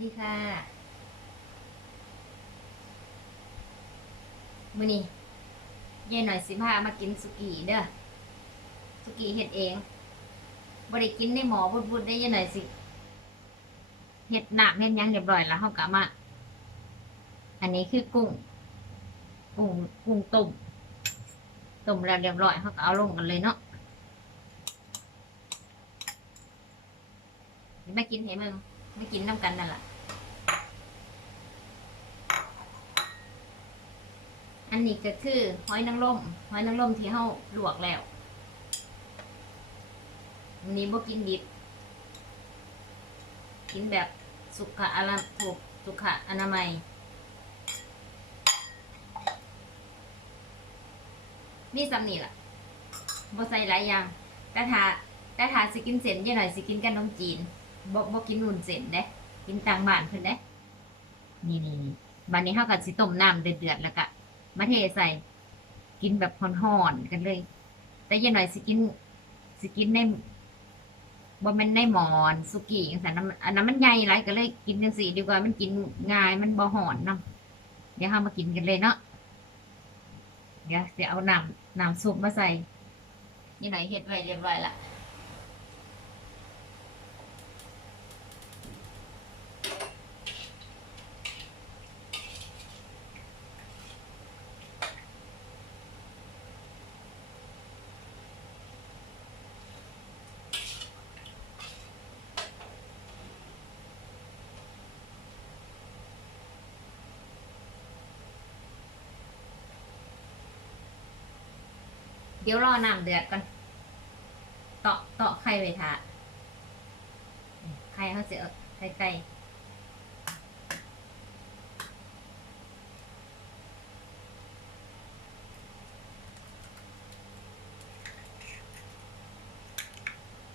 ดีค่ะมื้อนี้ยายหน่อยสิพามากินสุกี้เด้อสุกี้เฮ็ดเองบ่ได้กินในหมอบุดๆได้ยายหน่อยสิเฮ็ดน้ำเฮ็ดยังเรียบร้อยแล้วเฮาก็มาอันนี้คือกุ้ง กุ้งกุ้งต้มต้มแล้วเรียบร้อยเฮาก็เอาลงกันเลยเนาะไม่กินให้มึงไม่กินน้ำกันนั่นแหละ นนี้ก็คือหอยนางรมหอยนางรมที่เฮาลวกแล้วอันนี้บ่กินดิบ กินแบบสุขอนาถูกสุขอนามัย มีสำนี่ล่ะบ่ใส่หลายอย่าง แต่ถ้าแต่ถ้าสิกินเส้นยี่หน่อยสิกินกับนมจีนบ่บ่กินนุ่นเส้นเด้ กินต่างบ้านเพิ่นเด้ นี่นี่นี่บัดนี้เฮาก็สิต้มน้ำเดือดๆแล้วก็ มาเทใส่ กินแบบห่อนๆกันเลย แต่ยังหน่อยสกินสกินในบ่แม่นในหมอนสุกี้จังซั่นน้ำอันนั้นมันใหญ่หลายก็เลยกินจังซี่ดีกว่ามันกินง่ายมันบ่ห่อนเนาะเดี๋ยวเฮามากินกันเลยเนาะเดี๋ยวสิเอาน้ำน้ำซุปมาใส่นี่หน่อยเฮ็ดไว้เรียบร้อยละ เดี๋ยวรอน้ำเดือดก่อนเตาะเตาะไข่ไว้ทาไข่เขาเสิเอาไข่ไก่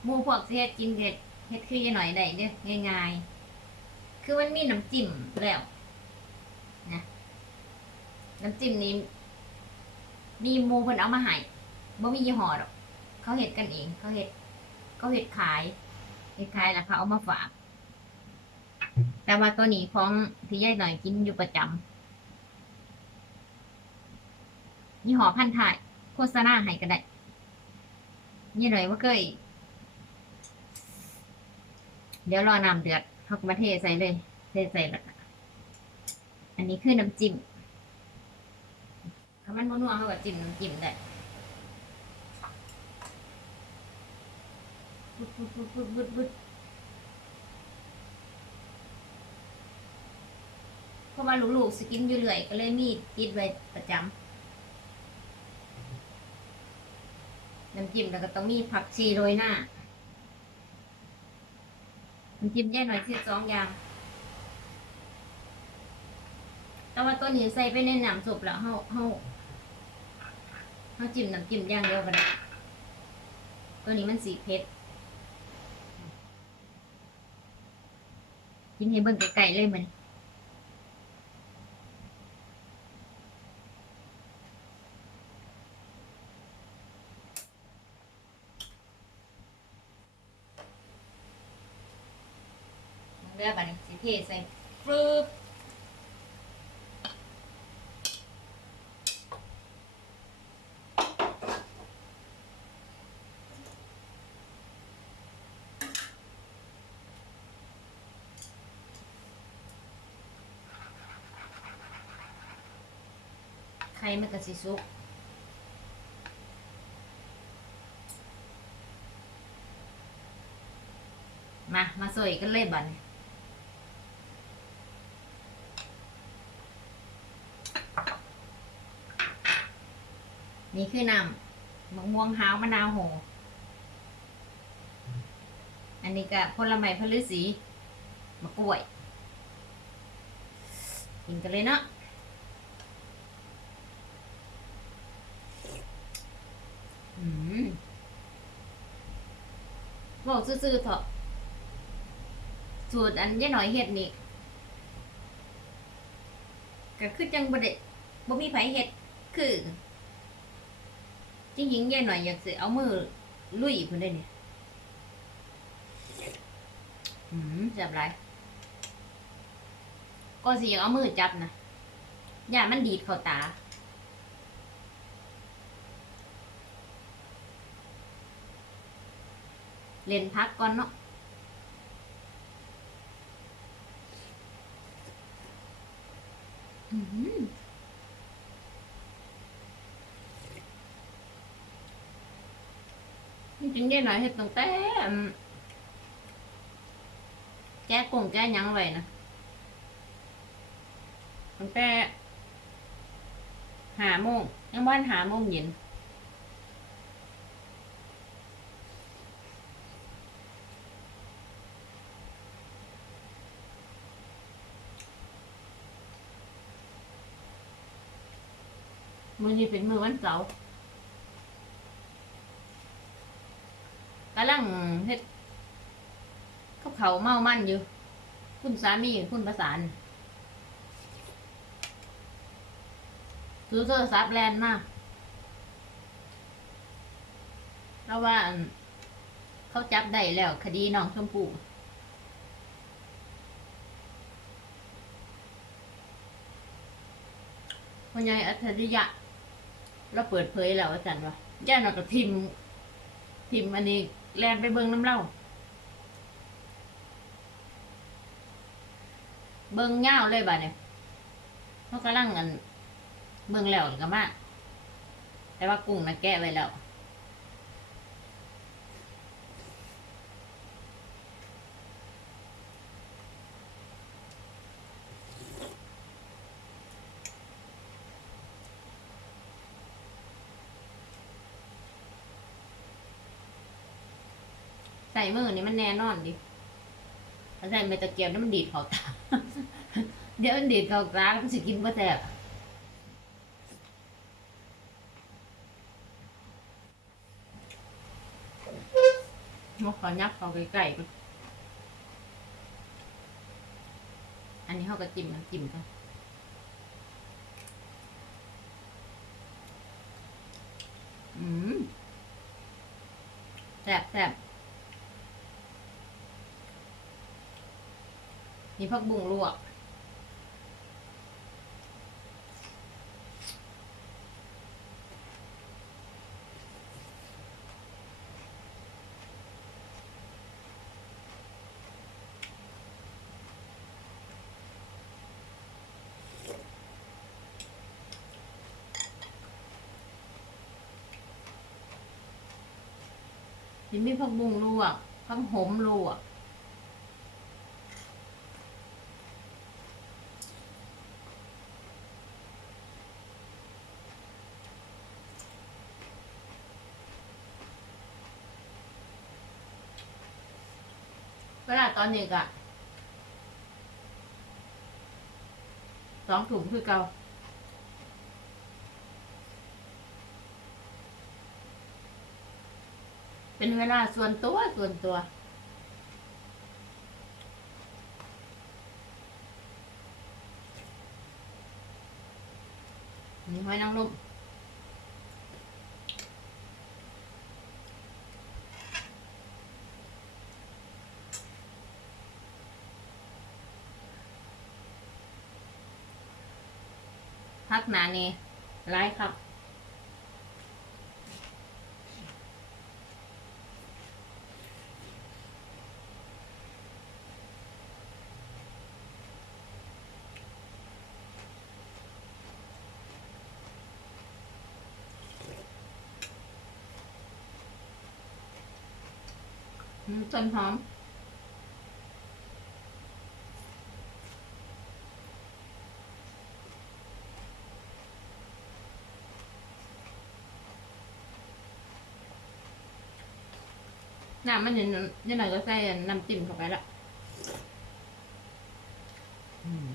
หมูพวกเฮ็ดกินเฮ็ดเฮ็ดคือยังหน่อยได้เด้อง่ายๆ คือมันมีน้ำจิ้มแล้วนะน้ำจิ้มนี้ มีหมูเพิ่นเอามาให้ บ่มียี่ห้อดอก เขาเฮ็ดกันเอง เขาเฮ็ดเขาเฮ็ดขายเฮ็ดขายแล้วเขาเอามาฝาก แต่ว่าตัวนี้ของที่ยายหน่อยกินอยู่ประจำยี่ห้อพันถ่ายโฆษณาให้ก็ได้ยี่หน่อยว่าเคย เดี๋ยวรอน้ำเดือดเขาก็มาเทใส่เลย เทใส่แล้วอันนี้คือน้ำจิ้มถ้ามันบ่นัวเขาก็จิ้มน้ำจิ้มได้ บึดบึดบึดบึดบึดบึดเพราะว่าลูกๆสกินอยู่เรื่อยก็เลยมีติดไว้ประจำน้ำจิ้มแล้วก็ต้องมีผักชีโรยหน้าน้ำจิ้มแยกหน่อยเสียสองอย่าง แต่ว่าตัวนี้ใส่ไปในน้ำซุปแล้วเฮาเฮาเขาจิ้มน้ำจิ้มอย่างเดียวกันตัวนี้มันสีเผ็ด กินให้เบิ่งไก่ๆเลยมันเลือกบัดนี้สีเทใส่ฟรึบ ข่มันก็สิสุกมา มาสวยกันเลยบัดนนี่คือน้ำมะม่วงหาวมะนาวโห อันนี้ก็ผลไม้พฤษีมะกล้วย กินกันเลยเนาะ อืม บอกซื่อๆเถอะสูตรอันยายหน่อยเฮ็ดนี่ก็คือจังบ่ได้บ่มีไผเฮ็ดคือจริงๆยายหน่อยอยากสิเอามือลุยเพิ่นได้เนี่ยอืมจับไรก็สิอยากเอามือจับนะอย่ามันดีดเข้าตา เล่นพักก่อนเนาะอื้อหือจริงๆได้หน่อยเฮ็ดตั้งแต่แก้กงแก้ยังไว้นะตั้งแต่หาโมงยังบ้านหาโมงเย็น มือนี้เป็นมือวันเสาร์กำลังเฮ็ดกับเขาเมามั่นอยู่ คุณสามีคุณประสานถือโทรศัพท์แลนมาแล้วว่าอั่นเขาจับได้แล้ว คดีน้องชมพู่พ่อใหญ่อัจฉริยะ เราเปิดเผยแล้วอาจารย์ว่าย่าหนอกับทิมทิมอันนี้แลนไปเบิ้งน้ำเล่าเบิ้งเงาเลยบ่าเนี่ยเขากำลังกันเบิ้งแล้วก็มาแต่ว่ากุ้งนะแกะไว้แล้ว มือนี่มันแน่นอนดิถ้าใส่ไม่ตะเกียบนี่มันดีดเขาตา เดี๋ยวมันดีดเขาตามันสิกินบ่แซ่บมาขอยับเขาใกล้ๆก่อนอันนี้เขาก็จิ้มน้ำจิ้มกันอืมแซ่บแซ่บีผักบุ้งลวกมีผักบุ้งลวกผักหอมลวก เวลาตอนนี้กะสองถุงคือเกาเป็นเวลาส่วนตัวส่วนตัว นี่หอยนางรม พักหนานี่ไล่ครับต้นหอม น้ำมันเย็นเย็นหน่อยก็ใส่น้ำจิ้มเข้าไปละอืม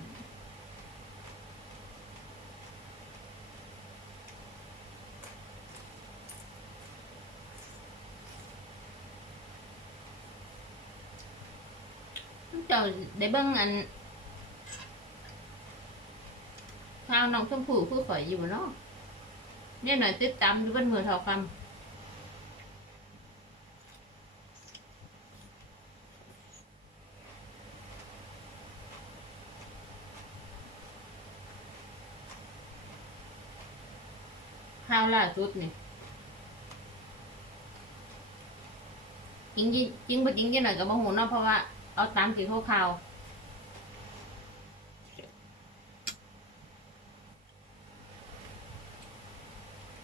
เจ้าได้เบิ่งอันข้าวน้องชมพู่ผู้ข่อยอยู่เนาะเนี่ยหน่อยติดตามดูเป็นมือเท่าคำ ล่าสุดนี่จริงจริงจริงบ่จริงจังหน่อยก็บ่ฮู้เนาะเพราะว่าเอาตามที่เขาข่าว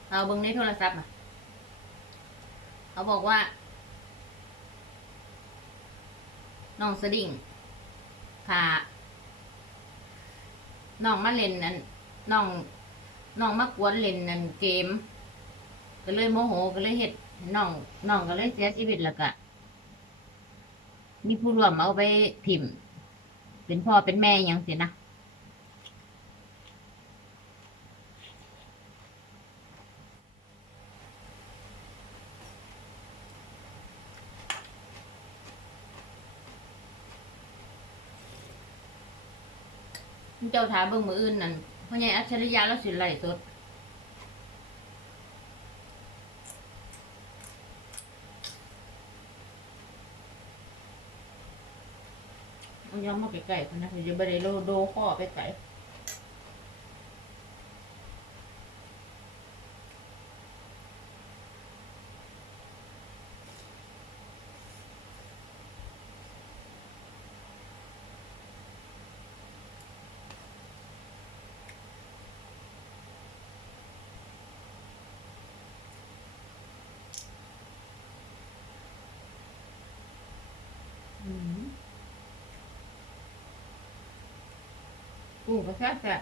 เอาเบิ่งในโทรศัพท์อะเขาบอกว่าน้องสดิ่งพาน้องมาเล่นนั่นน้อง น้องมากวนเล่นนั่นเกม ก็เลยโมโหก็เลยเฮ็ดน้องน้องก็เลยเสียชีวิตแล้วก็มีผู้ร่วมเอาไปถิ่มเป็นพ่อเป็นแม่ยังสินะเจ้าถามเบิ่งมืออื่นนั่น พ่อใหญ่อัจฉริยะเราสิไหลสดเอาย้อมมาไกลๆคนนะเดี๋ยวไปได้โลโดข้อไปไกลม กุ้งก็แซ่บแซ่บ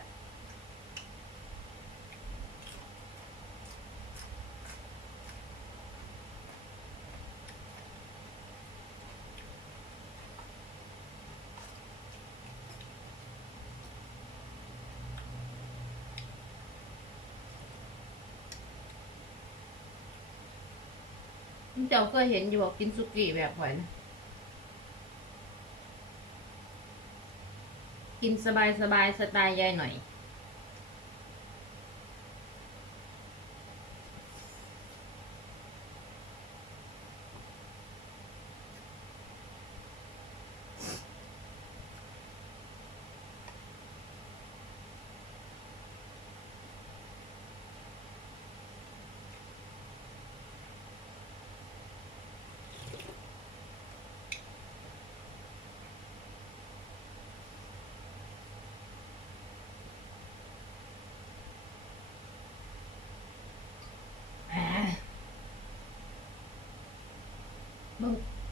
เจ้าเคยเห็นอยู่บอกกินสุกี้แบบหอยนะ กินสบายสบายสไตล์ยายหน่อย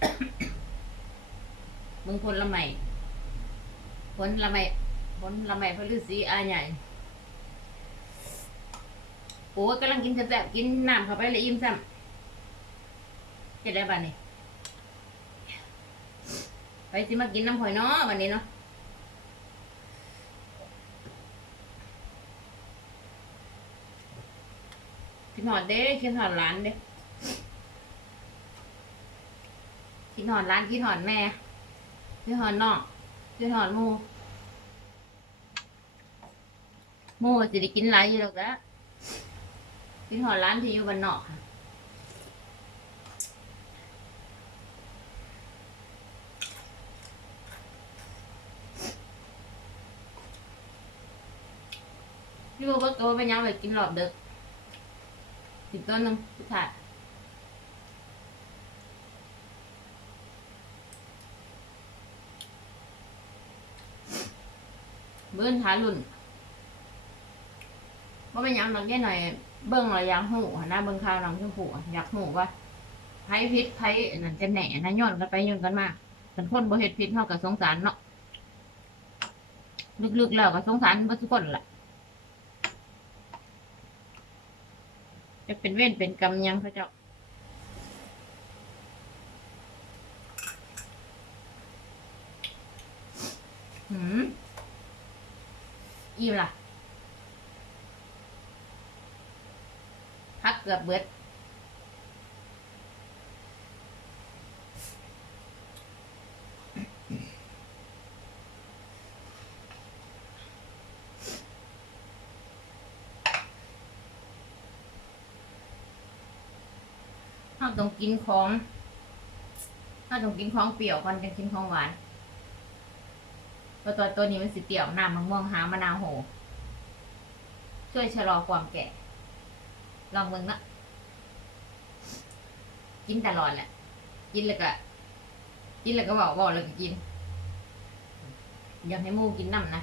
มึงมึงผลละไมผลละไมผลละไมพระฤาษีอาใหญ่โอ้กำลังกินแซ่บๆกินน้ำเข้าไปเลยอิ่มซ้ำจะได้บ้านนี้ไปสิมากินน้ำหอยเนาะวันนี้เนาะกินหอดเด้กินหอดร้านเด้ กินหอดร้านกินหอดแม่กินหอดน้องกินหอดหมูมูก็สิได้กินหลายอยู่หรอกนะกินหอดร้านที่อยู่บ้านนอกค่ะพี่บอกว่าตัวเป็นยังไงกินหลอดเด็กสิบต้นนึงสุดท้าย เบิ้นหาลุ่นว่าเป็นยังหนักแค่หน่อย เบิ้งระยางหูหั้นนะเบิ้งข่าวหนังชมพูอยากหูว่าไผพิษไผนั่นจะแหน่นะย้อนกันไปย้อนกันมาเป็นคนบ่เฮ็ดพิษเท่ากับสงสารเนาะลึกๆแล้วก็สงสารบ่ทุกคนแหละจะเป็นเว้นเป็นกรรมยังเขาเจ้าหืม อิ่ล่ะพักเกือบเบิดเราต้องกินของเราต้องกินของเปรี้ยวก่อนจะกินของหวาน เพราะตัวตัวนี้มันสีเปรี้ยวน้ำมะม่วงหามะนาวโห ช่วยชะลอความแก่ ลองเบิ่งนะกินตลอดแหละ กินแล้วก็กินแล้วก็บอกบอกแล้วก็กิน อยากให้มูกินน้ำนะ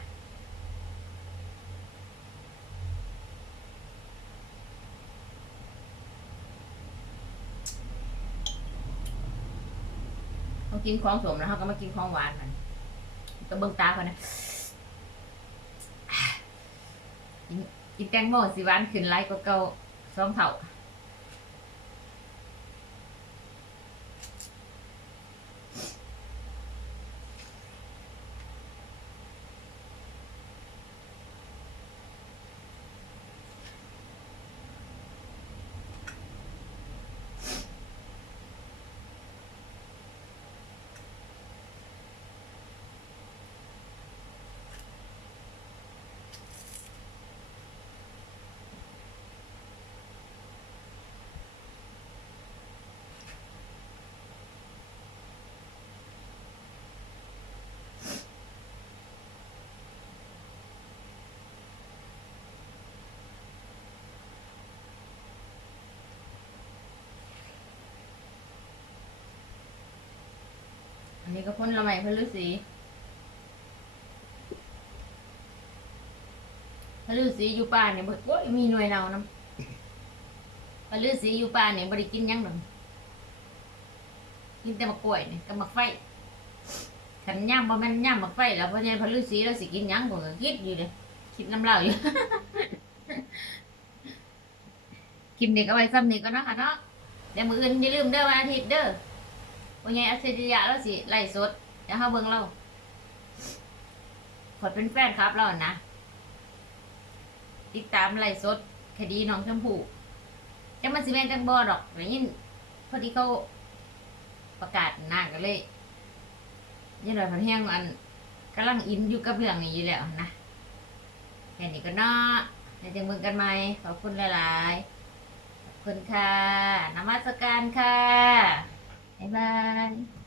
เขากินของสมแล้วเขาก็มากินของหวานมัน ก็เบิ่งตาก่อนะกินแตงโมสิหวานขึ้นไลายก็เก่าสองเท่า อันนี้ก็พ่นละไมพะฤาษีพะฤาษีอยู่ป่าเนี่ยบ่โอ้ยมีหน่วยเนานํพะฤาษีอยู่ป่าเนี่ยบ่ได้กินยังดอกกินแต่มะกล้วยเนี่ยกับมะไฟขันย่ำบ่แม่นย่ำมะไฟแล้วเพราะฉะนั้นพะฤาษีเราสิกินยังผมก็คิดอยู่เด้คิดน้ำเหล้าอยู่คลิปนี้ก็ไว้ซ้ำนี้ก็เนาะค่ะเนาะเดี๋ยวมืออื่นอย่าลืมเด้อวันอาทิตย์เด้อ วันนี้อัศจริยะแล้วสิไล่สดเดี๋ยวเขาเบิ่งเราขอดเป็นแฟนครับเรานะติดตามไล่สดคดีน้องชมพู่จะมันสิแม่นจังบ่ดอกได้ยินพอดีเขาประกาศหน้ากันเลยยี่หน่อยพันแห้งอันกำลังอินอยู่กับเรื่องนี้อยู่แล้วนะแค่นี้ก็เนาะเดี๋ยวจะมึงกันไหมขอบคุณหลายๆขอบคุณค่ะนมัสการค่ะ บ๊ายบาย